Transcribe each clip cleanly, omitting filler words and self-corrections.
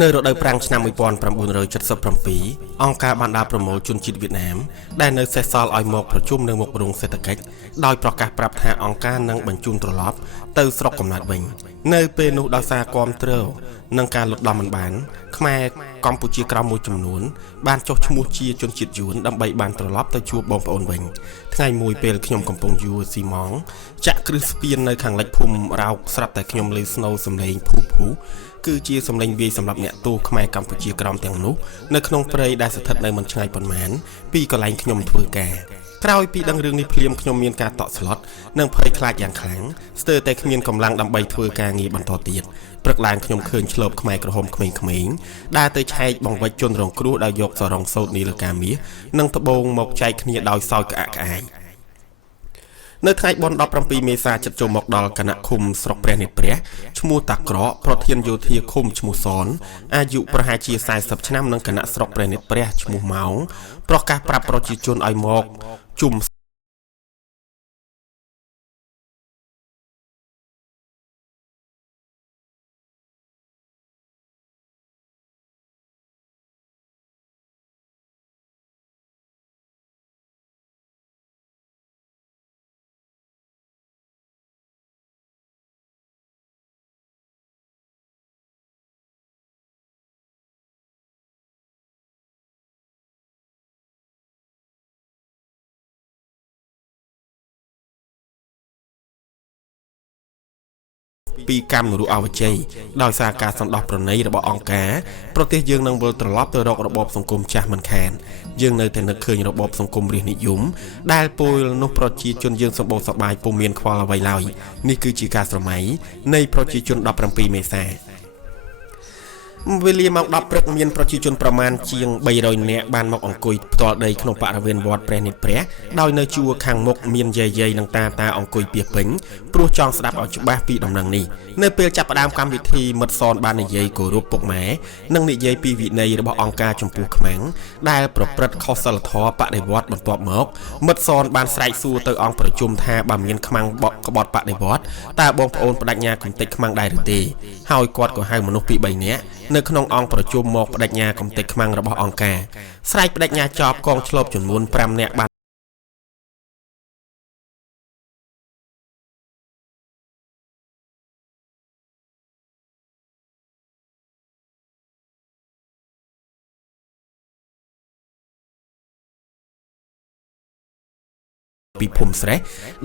Nơiរដូវប្រាំងឆ្នាំ1977អង្គការបានដើរប្រមូលជនជាតិវៀតណាមដែលនៅសេសសល់ឲ្យមកប្រជុំនៅមុខរោងសេដ្ឋកិច្ចដោយប្រកាសប្រាប់ថាអង្គការនឹងបញ្ជូនត្រឡប់ទៅស្រុកកំណើតវិញនៅពេលនោះដោយសារគាំទ្រនឹងការលុតដំមិនបានខ្មែរកម្ពុជាក្រៅមួយចំនួនបានចុះឈ្មោះជាជនជាតិយួនដើម្បីបានត្រឡប់ទៅជួបបងប្អូនវិញថ្ងៃមួយពេលខ្ញុំកំពុងយួរស៊ីម៉ងចាក់គ្រឹះស្ពាននៅខាងលិចភូមិរោកស្រាប់តែខ្ញុំឮស្នូរសំឡេងភូភូគឺជាសំឡេងវាយសម្រាប់អ្នកទោសខ្មែរកម្ពុជាក្រមទាំងនោះនៅក្នុងព្រៃដែលស្ថិតនៅមិនឆ្ងាយប៉ុន្មានពីកន្លែងខ្ញុំធ្វើការក្រោយពីដឹងរឿងនេះភ្លាមខ្ញុំមានការតក់ស្លុតនិងភ័យខ្លាចយ៉ាងខ្លាំងស្ទើរតែគ្មានកម្លាំងដើម្បីធ្វើការងារបន្តទៀតព្រឹកឡើងខ្ញុំឃើញឆ្លូបខ្មែរក្រហមក្មេងៗដើរទៅឆែកបង្វិចជនរងគ្រោះដោយយកសរងសូត្រនីលកាមាសនិងត្បូងមកចែកគ្នាដោយសោយក្អាកក្អាយនៅថ្ងៃបុណ្យ17មេសាជិតចូលមកដល់គណៈឃុំស្រុកព្រះនិតព្រះឈ្មោះតាក្រកប្រធានយោធាឃុំឈ្មោះសនអាយុប្រហែលជា40ឆ្នាំនិងគណៈស្រុកព្រះនិតព្រះឈ្មោះម៉ោងប្រកាសប្រាប់ប្រជាជនឲ្យមកជុំពីកម្មនរុអវជ័យដោយសារការសន្តោសប្រណីរបស់អង្គការប្រទេសយើងនឹងវិលត្រឡប់ទៅរករបបសង្គមចាស់មិនខានយើងនៅតែនឹកឃើញរបបសង្គមរាស្ត្រនិយមដែលពលនោះប្រជាជនយើងសម្បូរសប្បាយពុំមានខ្វល់អ្វីឡើយនេះគឺជាការស្រមៃនៃប្រជាជន17មេសាវេលាម៉ោង10ព្រឹកមានប្រជាជនប្រមាណជាង300នាក់បានមកអង្គុយផ្ទាល់ដីក្នុងបរិវេណវត្តព្រះនិតព្រះដោយនៅជួរខាងមុខមានយាយនិងតាអង្គុយពាសពេញព្រោះចង់ស្ដាប់ឲ្យច្បាស់ពីដំណឹងនេះនៅពេលចាប់ផ្ដើមកម្មវិធីមិត្តសនបាននិយាយគោរពពុកម៉ែនិងនិយាយពីវិន័យរបស់អង្គការចំពោះខ្មាំងដែលប្រព្រឹត្តខុសសិលធម៌បដិវត្តបន្ទាប់មកមិត្តសនបានស្រែកសួរទៅអង្គប្រជុំថាបើមានខ្មាំងក្បត់បដិវត្តតើបងប្អូនបដិញ្ញាកំទេចខ្មាំងដែរឬទេហើយគាត់ក៏ហៅមនុស្សពី3នាក់នៅក្នុងអង្គប្រជុំមកបដិញ្ញាកំទេចខ្មាំងរបស់អង្គការស្រែកបដិញ្ញាចប់កងឆ្លប់ចំនួន5នាក់បានពីភូមិស្រេះ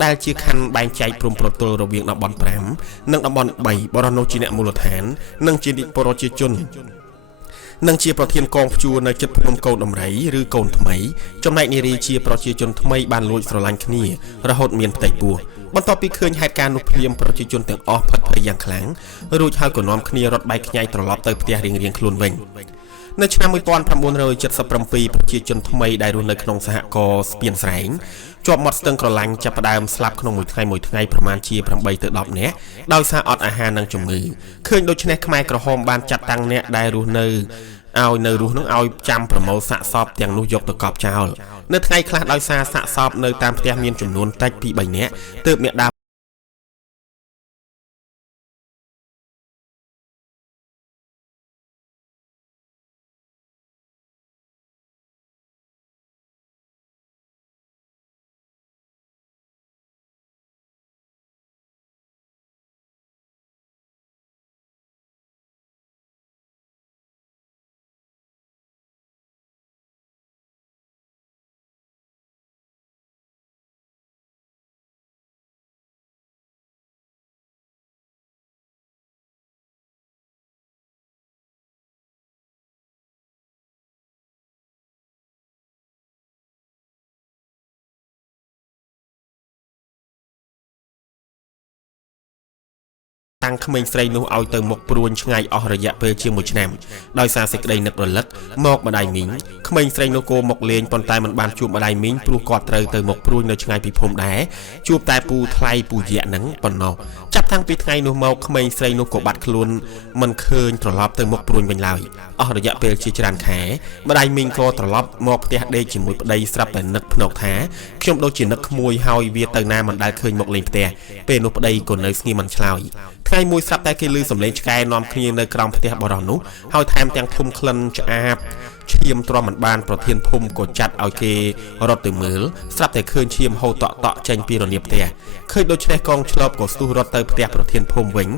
ដែលជាខណ្ឌបែងចែកព្រំប្រទល់រវាងតំបន់5និងតំបន់3បរិណូជាអ្នកមូលដ្ឋាននិងជានិប្រជាជននិងជាប្រធានកងព្យួរនៅជិតភ្នំកូនដំរីឬកូនថ្មីចំណែកនារីជាប្រជាជនថ្មីបានលួចស្រឡាញ់គ្នារហូតមានផ្ទៃពោះបន្ទាប់ពីឃើញហេតុការណ៍នោះភ្លាមប្រជាជនទាំងអស់ផិតភ័យយ៉ាងខ្លាំងរួចហើយក៏នាំគ្នារត់បែកខ្ញែកត្រឡប់ទៅផ្ទះរៀងៗខ្លួនវិញនៅឆ្នាំ1977ប្រជាជនថ្មីដែលរស់នៅក្នុងសហគមន៍ស្ពានស្រែងជាប់មាត់ស្ទឹងក្រឡាញ់ចាប់ផ្ដើមស្លាប់ក្នុងមួយថ្ងៃប្រមាណជា8ទៅ10នាក់ដោយសារអត់អាហារនិងជំងឺឃើញដូច្នេះខ្មែរក្រហមបានចាត់តាំងអ្នកដែលរស់នៅឲ្យនៅរស់នឹងឲ្យចាំប្រមូលសាកសពទាំងនោះយកទៅកប់ចោលនៅថ្ងៃខ្លះដោយសារសាកសពនៅតាមផ្ទះមានចំនួនតិចពី3នាក់ទើបអ្នកតាំងក្មេងស្រីនោះឲ្យទៅមុខព្រួញឆ្ងាយអស់រយៈពេលជា1ឆ្នាំដោយសារសេចក្តីនឹករលឹកមកម្ដាយមីងក្មេងស្រីនោះក៏មកលេងប៉ុន្តែមិនបានជួបម្ដាយមីងព្រោះគាត់ត្រូវទៅមុខព្រួញនៅឆ្ងាយពីភូមិដែរជួបតែពូថ្លៃពូយៈនឹងប៉ុណ្ណោះចាប់តាំងពីថ្ងៃនោះមកក្មេងស្រីនោះក៏បាត់ខ្លួនមិនឃើញត្រឡប់ទៅមុខព្រួញវិញឡើយអស់រយៈពេលជាច្រើនខែម្ដាយមីងក៏ត្រឡប់មកផ្ទះដេកជាមួយប្តីស្រាប់តែនឹកភ្នែកថាខ្ញុំដូចជានឹកក្មួយហើយវាទៅណាមិនដែលឃើញមកលេងផ្ទះពេលនោះប្តីក៏នៅស្ងៀមមិនឆ្លើយ ថ្ងៃមួយស្រាប់តែគេឮសំឡេងឆ្កែនាំគ្នានៅក្រោមផ្ទះបរោះនោះហើយថែមទាំងធុំក្លិនឆ្អាបឈាមទ្រាំមិនបានប្រធានភូមិក៏ចាត់ឲ្យគេរត់ទៅមើលស្រាប់តែឃើញឈាមហូរតក់ចេញពីរនាបផ្ទះឃើញដូច្នេះកងឆ្លប់ក៏ស្ទុះរត់ទៅផ្ទះប្រធានភូមិវិញ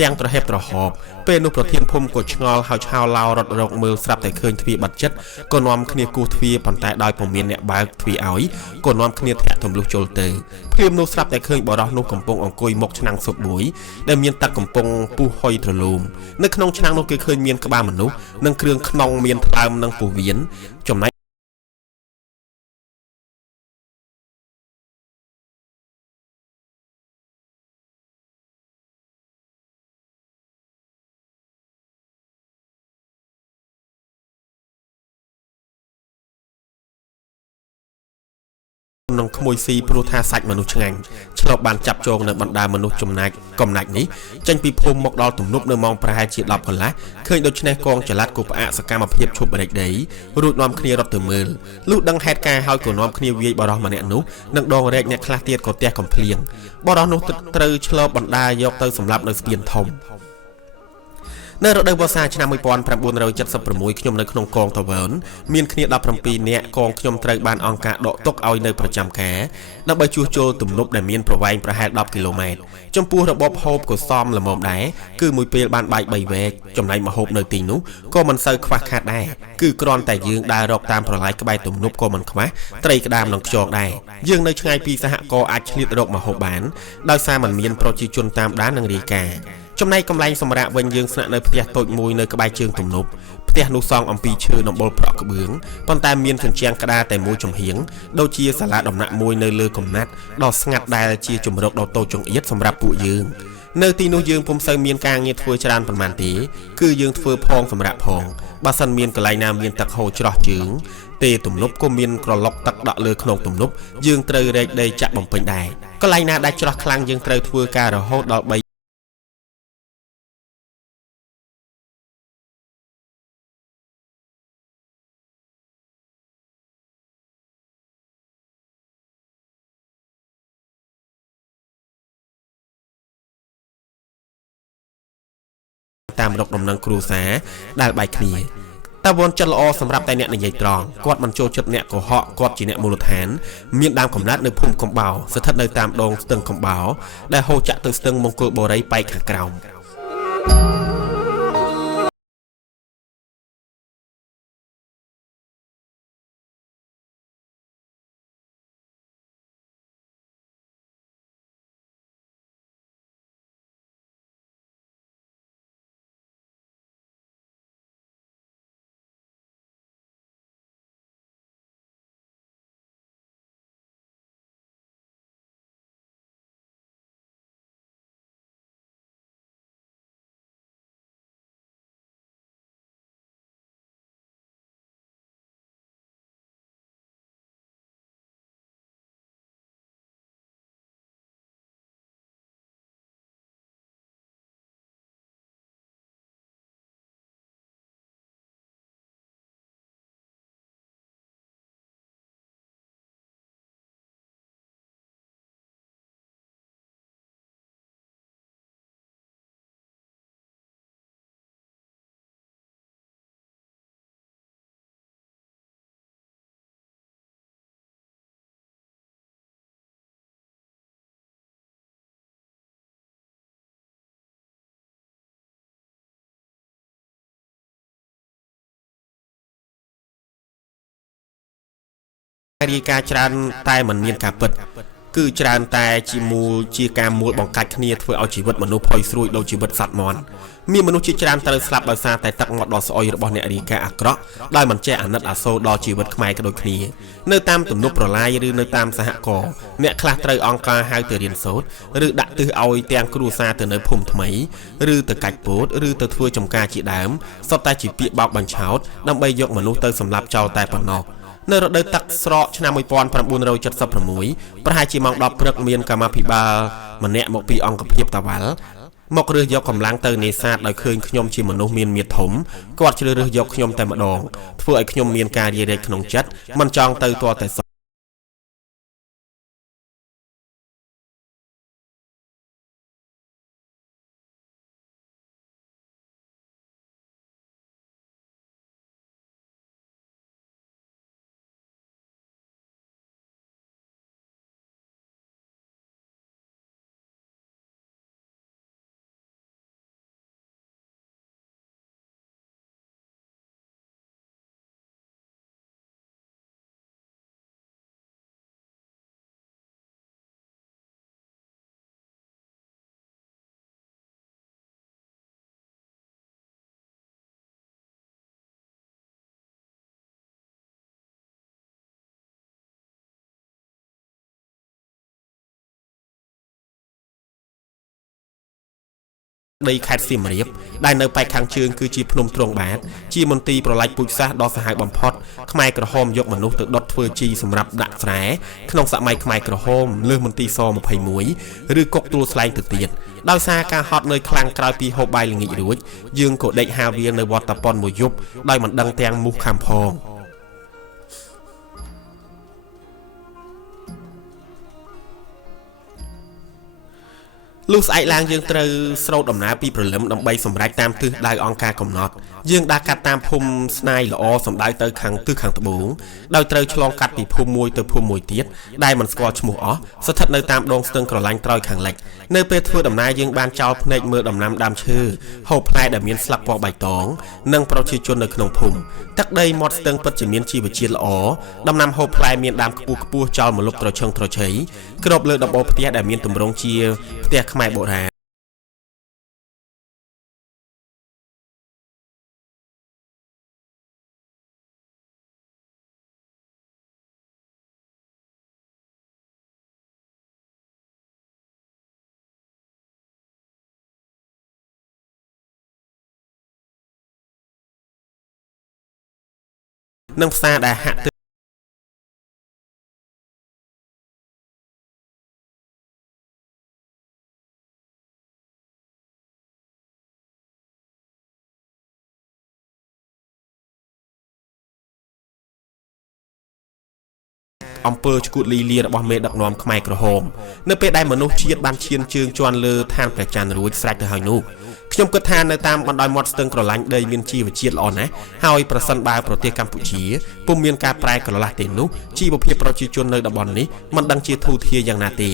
ទាំងត្រហេបត្រហប់ពេលនោះប្រធានភូមិក៏ឆ្ងល់ហើយឆោឡោរត់រកមើលស្រាប់តែឃើញទ្វារបាត់ចិត្តក៏នាំគ្នាគោះទ្វារប៉ុន្តែដោយពុំមានអ្នកបើកទ្វារឲ្យក៏នាំគ្នាធាក់ទម្លុះចូលទៅភ្លាមនោះស្រាប់តែឃើញបរោះនោះកំពុងអង្គុយមុខឆ្នាំងស៊ុបមួយដែលមានទឹកកំពុងពុះហុយត្រឡូមនៅក្នុងឆ្នាំងនោះគេឃើញមានក្បាលមនុស្សនិងគ្រឿងខ្នងមានថ្លើមនិងពោះវៀនចំណែកនឹងក្មួយស៊ីព្រោះថាសាច់មនុស្សឆ្ងាញ់ឆ្លប់បានចាប់ចងនៅបណ្ដាមនុស្សចំណាច់កំណាច់នេះចេញពីភូមិមកដល់ទំនប់នៅម៉ោងប្រហែលជា10កន្លះឃើញដូច្នេះកងចល័តក៏ផ្អាកសកម្មភាពឈប់រែកដីរួចនាំគ្នារត់ទៅមើលលុះដឹងហេតុការណ៍ហើយក៏នាំគ្នាវាយបរោះម្នាក់នោះនិងដងរែកអ្នកខ្លះទៀតក៏ទះកំភ្លៀងបរោះនោះត្រូវឆ្លប់បណ្ដាយកទៅសម្លាប់នៅស្ពានធំនៅរដូវវស្សាឆ្នាំ1976ខ្ញុំនៅក្នុងកងតវើនមានគ្នា17នាក់កងខ្ញុំត្រូវបានអង្គការដកទុកឲ្យនៅប្រចាំការដើម្បីជួសជុលទំនប់ដែលមានប្រវែងប្រហែល10គីឡូម៉ែត្រចំពោះរបបហូបក៏សមល្មមដែរគឺមួយពេលបានបាយ3វែកចំណែកម្ហូបនៅទីនោះក៏មិនសូវខ្វះខាតដែរគឺគ្រាន់តែយើងដើររកតាមប្រឡាយក្បែរទំនប់ក៏មិនខ្វះត្រីក្តាមនិងខ្យងដែរយើងនៅឆ្ងាយពីសហគមន៍អាចឆ្លៀតរកម្ហូបបានដោយសារมันមានប្រជាជនតាមដាននិងរាយការណ៍ចំណែកកន្លែងសម្រាប់វិញយើងស្នាក់នៅផ្ទះតូចមួយនៅក្បែរជើងទំនប់ផ្ទះនោះសង់អំពីឈើដំបូលប្រក់ក្បឿងប៉ុន្តែមានជញ្ជាំងក្តារតែមួយចំហៀងដូចជាសាលាដំណាក់មួយនៅលើកំណាត់ដ៏ស្ងាត់ដែលជាជំរកដ៏តូចចង្អៀតសម្រាប់ពួកយើងនៅទីនោះយើងពុំសូវមានការងារធ្វើច្រើនប៉ុន្មានទេគឺយើងធ្វើផងសម្រាប់ផងបើសិនមានកន្លែងណាមានទឹកហូរច្រោះជើងទេទំនប់ក៏មានក្រឡុកទឹកដក់លើក្នុងទំនប់យើងត្រូវរែកដីចាក់បំពេញដែរកន្លែងណាដែលច្រោះខ្លាំងយើងត្រូវធ្វើការរហូតដល់តាមរកដំណឹងគ្រួសារដែលបែកគ្នាតាវ៉ាន់ចិត្តល្អសម្រាប់តែអ្នកនិយាយត្រង់គាត់មិនចូលចិត្តអ្នកកុហកគាត់ជាអ្នកមូលដ្ឋានមានដើមកំណើតនៅភូមិកំបោស្ថិតនៅតាមដងស្ទឹងកំបោដែលហូរចាក់ទៅស្ទឹងមង្គលបុរីប៉ែកខាងក្រោមរាយការណ៍ច្រើនតែមិនមានការពិតគឺច្រើនតែជាការមូលបង្កាច់គ្នាធ្វើឲ្យជីវិតមនុស្សផុយស្រួយដូចជីវិតសត្វមាន់មានមនុស្សជាច្រើនត្រូវស្លាប់ដោយសារតែទឹកមាត់ដ៏ស្អុយរបស់អ្នករាយការណ៍អាក្រក់ដោយមិនចេះអាណិតអាសូរដល់ជីវិតខ្មែរក៏ដូចគ្នានៅតាមទំនប់ប្រឡាយឬនៅតាមសហគមន៍អ្នកខ្លះត្រូវអង្គការហៅទៅរៀនសូត្រឬដាក់ទិសឲ្យទាំងគ្រួសារទៅនៅភូមិថ្មីឬទៅកាច់ពោតឬទៅធ្វើចំការជាដើមសុទ្ធតែជាពាក្យបោកបញ្ឆោតដើម្បីយកមនុស្សទៅសម្លាប់ចោលតែប៉ុណ្ណោះនៅរដូវទឹកស្រកឆ្នាំ1976ប្រហែលជាម៉ោង10ព្រឹកមានកម្មាភិបាលម្នាក់មកពីអង្គភាពតាវ៉ាល់មករើសយកកម្លាំងទៅនេសាទដោយឃើញខ្ញុំជាមនុស្សមានមាឌធំគាត់ជ្រើសរើសយកខ្ញុំតែម្ដងធ្វើឲ្យខ្ញុំមានការរាយរែកក្នុងចិត្តមិនចង់ទៅទាល់តែ ដីខេត្តសៀមរាបដែលនៅប៉ែកខាងជើងគឺជាភ្នំទ្រង់បាទជាមន្ទីរប្រឡាយពូជសាសន៍ដ៏សាហាវបំផុតខ្មែរក្រហមយកមនុស្សទៅដុតធ្វើជីសម្រាប់ដាក់ស្រែក្នុងសម័យខ្មែរក្រហមលើមន្ទីរស21ឬគុកទួលស្លែងទៅទៀតដោយសារការហត់នឿយខ្លាំងក្រោយពីហូបបាយល្ងាចរួចយើងក៏ដេកហាវានៅវត្តតាប៉ុនមួយយប់ដោយមិនដឹងទាំងមូសខាំផងលុះស្អែកឡើងយើងត្រូវស្រោតដំណើរពីព្រលឹមដើម្បីសម្រេចតាមទិសដៅអង្គការកំណត់យើងដើរកាត់តាមភូមិស្នាយល្អសម្ដៅទៅខាងទិសខាងត្បូងដោយត្រូវឆ្លងកាត់ពីភូមិមួយទៅភូមិមួយទៀតដែលមិនស្គាល់ឈ្មោះអស់ស្ថិតនៅតាមដងស្ទឹងក្រឡាញ់ត្រើយខាងលិចនៅពេលធ្វើដំណើរយើងបានចោលភ្នែកមើលដំណាំដើមឈើហូបផ្លែដែលមានស្លឹកពណ៌បៃតងនិងប្រជាជននៅក្នុងភូមិទឹកដីមាត់ស្ទឹងពិតជាមានជីវជាតិល្អដំណាំហូបផ្លែមានដើមខ្ពស់ចោលម្លប់ត្រឈឹងត្រឈៃគ្របលើដំបូលផ្ទះដែលមានទម្រង់ជាផ្ទះខ្មែរបុរាណនិងផ្សារដែលហាក់អំពើឈួតលីលារបស់មេដឹកនាំខ្មែរក្រហមនៅពេលដែលមនុស្សជាតិបានឈានជើងជន់លើឋានព្រះច័ន្ទរួចស្រេចទៅហើយនោះខ្ញុំគិតថានៅតាមបណ្ដោយមាត់ស្ទឹងក្រឡាញ់ដីមានជីវជាតិល្អណាស់ហើយប្រសិនបើប្រទេសកម្ពុជាពុំមានការប្រែក្រឡាស់ទេនោះជីវភាពប្រជាជននៅតំបន់នេះមិនដឹងជាធូរធារយ៉ាងណាទេ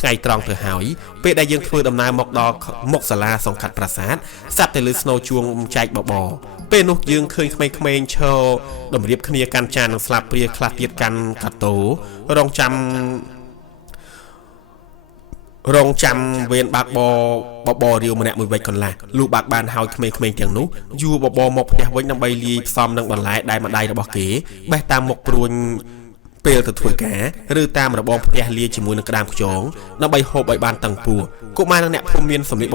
ថ្ងៃត្រង់ទៅហើយពេលដែលយើងធ្វើដំណើរមកដល់មុខសាលាសង្កាត់ប្រាសាទស្រាប់តែលើស្នូជួងចែកបបរពេលនោះយើងឃើញក្មេងៗឈរតម្រៀបគ្នាកាន់ចាននិងស្លាបព្រាខ្លះទៀតកាន់កាតូរងចាំវេនបើកបបរាវម្នាក់មួយវិចកន្លះលុះបើកបានហើយក្មេងៗទាំងនោះយួរបបមកផ្ទះវិញដើម្បីលាយផ្សំនឹងបន្លែដែលម្ដាយរបស់គេបេះតាមមុខព្រួញពេលទៅធ្វើការឬតាមរបងផ្ទះលាយជាមួយនឹងក្តាមខ្យងដើម្បីហូបឲ្យបានតឹងពោះកុមារនិងអ្នកភូមិមានសម្លៀក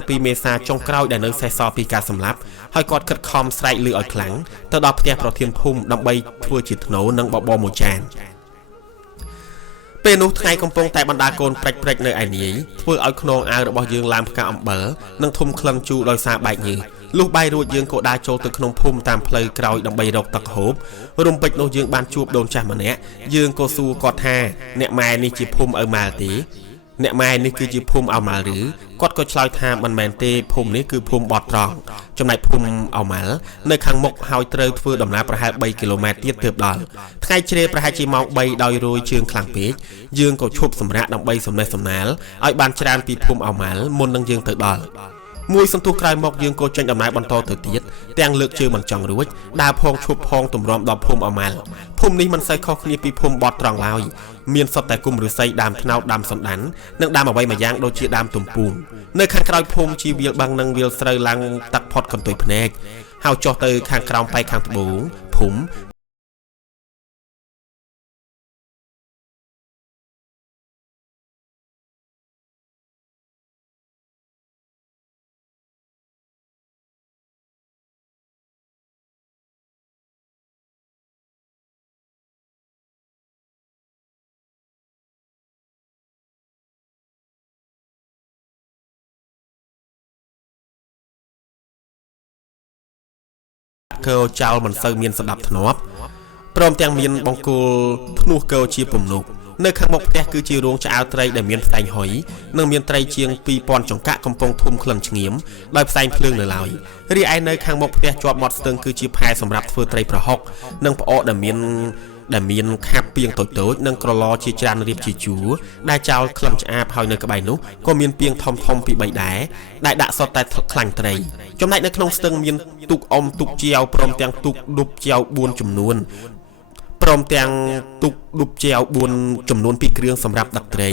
7 មេសាចុងក្រោយដែលនៅសេសសល់ពីការសម្លាប់ហើយគាត់ខិតខំស្រែកលឺឲ្យខ្លាំងទៅដល់ផ្ទះប្រធានភូមិដើម្បីធ្វើជាធ្នូនិងបបរមួយចានពេលនោះថ្ងៃកំពុងតែបណ្ដាកូនព្រិចនៅឯនាយធ្វើឲ្យខ្នងអាវរបស់យើងឡើងផ្កាអំបិលនិងធំក្លិនជូរដោយសារបែកញើសលុះបាយរួចយើងក៏ដើរចូលទៅក្នុងភូមិតាមផ្លូវក្រោយដើម្បីរកទឹកហូបរំពេចនោះយើងបានជួបដូនចាស់ម្នាក់យើងក៏សួរគាត់ថាអ្នកម៉ែនេះជាភូមិឪម៉ាល់ទេអ្នកម៉ែនេះគឺជាភូមិអោម៉ាល់ឬគាត់ក៏ឆ្លើយថាមិនមែនទេភូមិនេះគឺភូមិបតត្រង់ចំណែកភូមិអោម៉ាល់នៅខាងមុខហើយត្រូវធ្វើដំណើរប្រហែល3គីឡូម៉ែត្រទៀតទើបដល់ថ្ងៃជ្រេប្រហែលជាម៉ោង3ដោយរយជើងខ្លាំងពេកយើងក៏ឈប់សម្រាកដើម្បីសំណេះសំណាលឲ្យបានច្រើនពីភូមិអោម៉ាល់មុននឹងយើងទៅដល់មួយសន្ទុះក្រោយមកយើងក៏ចេញដំណើរបន្តទៅទៀតទាំងលើកជើងមិនចង់រួចដើរផងឈប់ផងទម្រាំដល់ភូមិអម៉ាល់ភូមិនេះមិនសូវខុសគ្នាពីភូមិបតត្រង់ឡើយមានសុទ្ធតែគុម្ពឫស្សីដើមត្នោតដើមសណ្ដាននិងដើមអ្វីមួយយ៉ាងដូចជាដើមទំពូងនៅខាងក្រោយភូមិជាវាលបឹងនិងវាលស្រូវឡើងទឹកផុតកន្ទុយភ្នែកហើយចុះទៅខាងក្រោមប៉ែកខាងត្បូងភូមិកើចោលមិនសូវមានសណ្ដាប់ធ្នាប់ព្រមទាំងមានបង្គោលធ្នោះកើជាពំនុក នៅខាងមុខផ្ទះគឺជារោងឆ្អើរត្រីដែលមានផ្សែងហុយនិងមានត្រីជាង 2000 ចង្កាក់កំពុងធុំក្លិនឆ្ងៀមដោយផ្សែងភ្លើងនៅឡើយរីឯនៅខាងមុខផ្ទះជាប់មាត់ស្ទឹងគឺជាផែសម្រាប់ធ្វើត្រីប្រហុកនិងផ្អកដែលមានខាប់ពីងតូចៗនិងក្រឡជាច្រើនរៀបជាជួរដែលចោលក្លិនឆ្អាបហើយនៅក្បែរនោះក៏មានពីងធំពី3ដែរដែលដាក់សុទ្ធតែខ្លាញ់ត្រីចំណែកនៅក្នុងស្ទឹងមានទូកអុំទូកជាវព្រមទាំងទូកឌុបជាវ4ចំនួនព្រមទាំងទូកឌុបជាវ4ចំនួន2គ្រឿងសម្រាប់ដឹកត្រី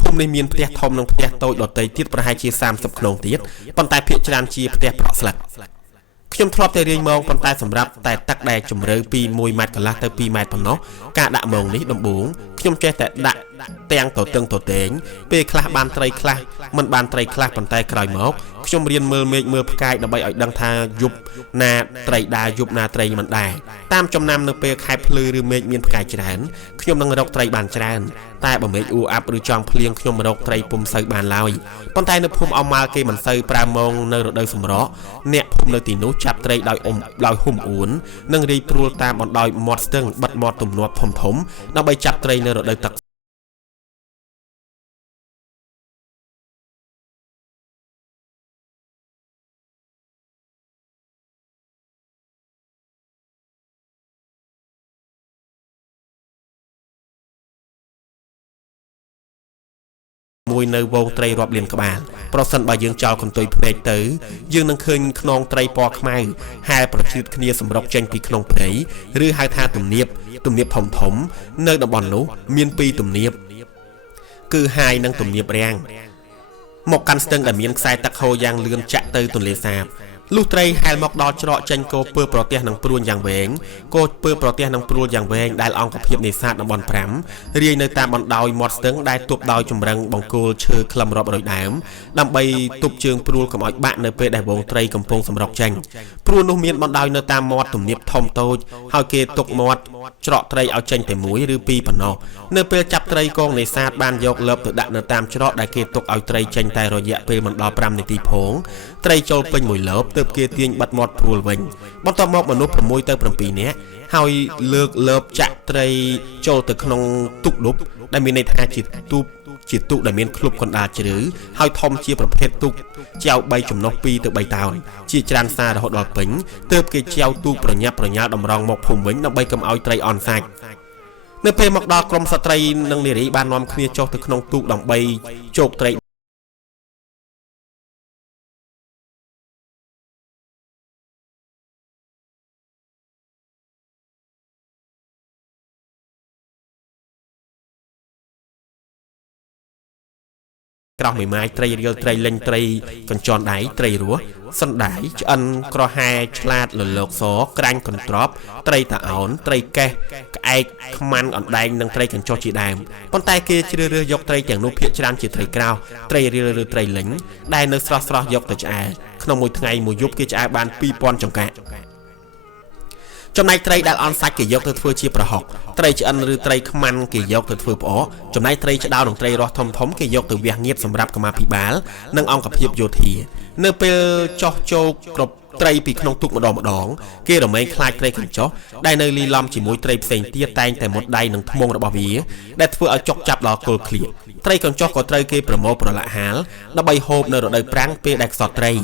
ភូមិនេះមានផ្ទះធំនិងផ្ទះតូចដទៃទៀតប្រហែលជា30ខ្នងទៀតប៉ុន្តែភាគច្រើនជាផ្ទះប្រក់ស្លឹកខ្ញុំធ្លាប់តែរៀងមកប៉ុន្តែសម្រាប់តែទឹកដែលជម្រៅពី1ម៉ែត្រកន្លះទៅ2ម៉ែត្រប៉ុណ្ណោះការដាក់ម៉ងនេះដំបូងខ្ញុំចេះតែដាក់ទាំងទៅទឹងទៅតែងពេលខ្លះបានត្រីខ្លះមិនបានត្រីខ្លះប៉ុន្តែក្រោយមកខ្ញុំរៀនមើលមេឃមើលផ្កាយដើម្បីឲ្យដឹងថាយប់ណាត្រីដើរយប់ណាត្រីមិនដែរតាមចំណាំនៅពេលខែភ្លឺឬមេឃមានផ្កាយច្រើនខ្ញុំនឹងរកត្រីបានច្រើនតែបើមេឃអ៊ូអាប់ឬចង់ភ្លៀងខ្ញុំរកត្រីពុំសូវបានឡើយប៉ុន្តែនៅភូមិអម៉ាល់គេមិនសូវប្រើម៉ងនៅរដូវសម្រក់អ្នកភូមិនៅទីនោះចាប់ត្រីដោយហុំអួននិងរីព្រួលតាមបណ្ដោយមាត់ស្ទឹងបិទមាត់ទំនាប់ធំដើម្បីចាប់ត្រីនៅរដូវទឹកមួយនៅវងត្រីរាប់លានក្បាលប្រសិនបើយើងចោលកន្ទុយភ្នែកទៅយើងនឹងឃើញខ្នងត្រីពណ៌ខ្មៅហែលប្រជិតគ្នាសម្រុកចេញពីក្នុងព្រៃឬហៅថាទំនាបធំនៅតំបន់នោះមាន2ទំនាបគឺហាយនិងទំនាបរាំងមកកាន់ស្ទឹងដែលមានខ្សែទឹកហូរយ៉ាងលឿនចាក់ទៅទន្លេសាបលុះត្រីហែលមកដល់ច្រកចេញគោពើប្រទះនឹងព្រួញយ៉ាងវែងគោពើប្រទះនឹងព្រួលយ៉ាងវែងដែលអង្គភាពនេសាទតំបន់5រាយនៅតាមបណ្ដោយមាត់ស្ទឹងដែលទប់ដោយចម្រឹងបង្គោលឈើក្លឹមរាប់រយដើមដើម្បីទប់ជើងព្រួលកុំឲ្យបាក់នៅពេលដែលវងត្រីកំពុងសម្រុកចេញព្រួលនោះមានបណ្ដោយនៅតាមមាត់ទំនាបធំតូចហើយគេទុកមាត់ច្រកត្រីឲ្យចេញតែ1ឬ2ប៉ុណ្ណោះនៅពេលចាប់ត្រីកងនេសាទបានយកលបទៅដាក់នៅតាមច្រកដែលគេទុកឲ្យត្រីចេញតែរយៈពេលមិនដល់5នាទីផងត្រីចូលពេញមួយលបទើបគេទាញបាត់មាត់ព្រួលវិញបន្ទាប់មកមនុស្ស6ទៅ7នាក់ហើយលើកលបចាក់ត្រីចូលទៅក្នុងទូកឌុបដែលមានន័យថាជាទូកដែលមានឃ្លុបកណ្ដាលជ្រៅហើយធំជាប្រភេទទូកចែវ3ចំណុះ2ទៅ3តោនជាច្រើនសាររហូតដល់ពេញទើបគេចែវទូកប្រញាប់ប្រញាល់តម្រង់មកភូមិវិញដើម្បីកុំឲ្យត្រីអន់សាច់នៅពេលមកដល់ក្រុមស្ត្រីនិងនារីបាននាំគ្នាចុះទៅក្នុងទូកដើម្បីជោគត្រីក្រោះមួយម៉ាយត្រីរៀលត្រីលេងត្រីកញ្ចន់ដៃត្រីរស់សណ្ដាយឆ្អិនក្រហែឆ្លាតលលោកសក្រាញ់កន្ត្រប់ត្រីតាអោនត្រីកេះក្អែកខ្មាន់អណ្ដែងនិងត្រីកញ្ចុះជាដើមប៉ុន្តែគេជ្រើសរើសយកត្រីទាំងនោះភាគច្រើនជាត្រីក្រោសត្រីរៀលឬត្រីលេងដែលនៅស្រស់យកទៅឆ្អែក្នុងមួយថ្ងៃមួយយប់គេឆ្អែបាន 2000 ចង្កាក់ចំណែកត្រីដែលអន់សាច់គេយកទៅធ្វើជាប្រហុកត្រីឆ្អិនឬត្រីខ្មាន់គេយកទៅធ្វើផ្អកចំណែកត្រីឆ្តោនិងត្រីរស់ធំគេយកទៅវះងៀតសម្រាប់កម្មាភិបាលនិងអង្គភាពយោធានៅពេលចោះជោគគ្រប់ត្រីពីក្នុងទូកម្ដងគេរមែងខ្លាចត្រីកញ្ចុះដែលនៅលីឡំជាមួយត្រីផ្សេងទៀតតែងតែមុតដៃនឹងធ្មងរបស់វាដែលធ្វើឲ្យចុកចាប់ដល់គល់ឃ្លៀកត្រីកញ្ចុះក៏ត្រូវគេប្រមូលប្រឡាក់ហាលដើម្បីហូបនៅរដូវប្រាំងពេលដែលខ្សត់ត្រី